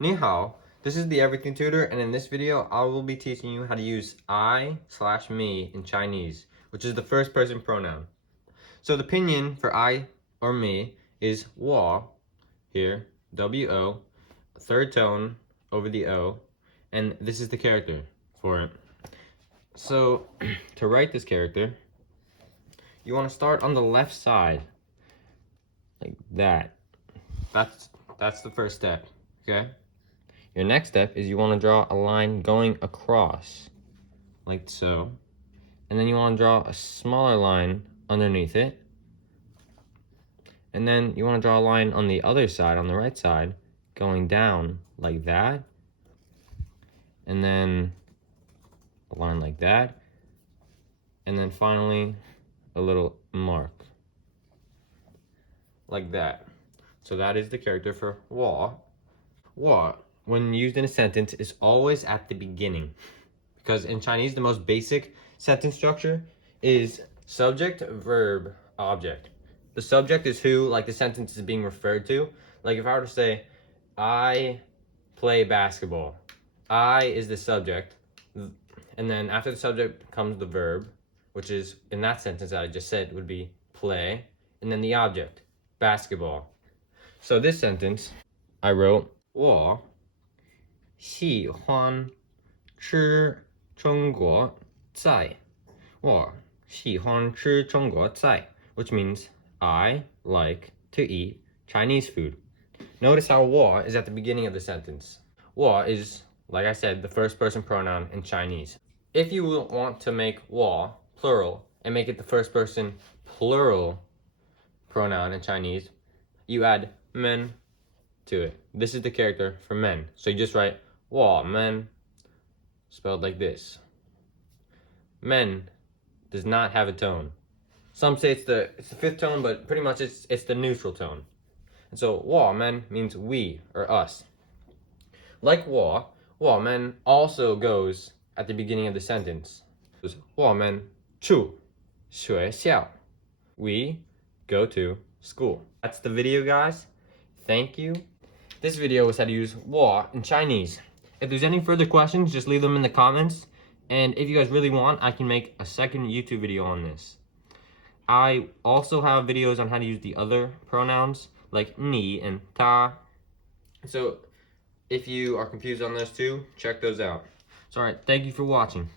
Ni hao, this is the Everything Tutor, and in this video, I will be teaching you how to use I/me in Chinese, which is the first person pronoun. So the pinyin for I or me is wo, here, W-O, third tone over the O, and this is the character for it. So to write this character, you want to start on the left side, like that. That's the first step, okay? Your next step is you want to draw a line going across, like so. And then you want to draw a smaller line underneath it. And then you want to draw a line on the other side, on the right side, going down like that. And then a line like that. And then finally, a little mark, like that. So that is the character for wo. Wo, when used in a sentence, is always at the beginning. Because in Chinese, the most basic sentence structure is subject, verb, object. The subject is who, like, the sentence is being referred to. Like, if I were to say, I play basketball, I is the subject, and then after the subject comes the verb, which is, in that sentence that I just said, would be play, and then the object, basketball. So this sentence, I wrote, 我喜欢吃中国菜. 我喜欢吃中国菜, which means I like to eat Chinese food. Notice how 我 is at the beginning of the sentence. 我 is, like I said, the first person pronoun in Chinese. If you want to make 我 plural and make it the first person plural pronoun in Chinese, you add 们 to it. This is the character for men. So you just write 我们, spelled like this. Men does not have a tone. Some say it's the fifth tone, but pretty much it's the neutral tone. And so 我们 means we or us. Like 我们 also goes at the beginning of the sentence. 我们去学校. We go to school. That's the video, guys. Thank you. This video was how to use 我 in Chinese. If there's any further questions, just leave them in the comments. And if you guys really want, I can make a second YouTube video on this. I also have videos on how to use the other pronouns, like ni and ta. So if you are confused on those two, check those out. So alright, thank you for watching.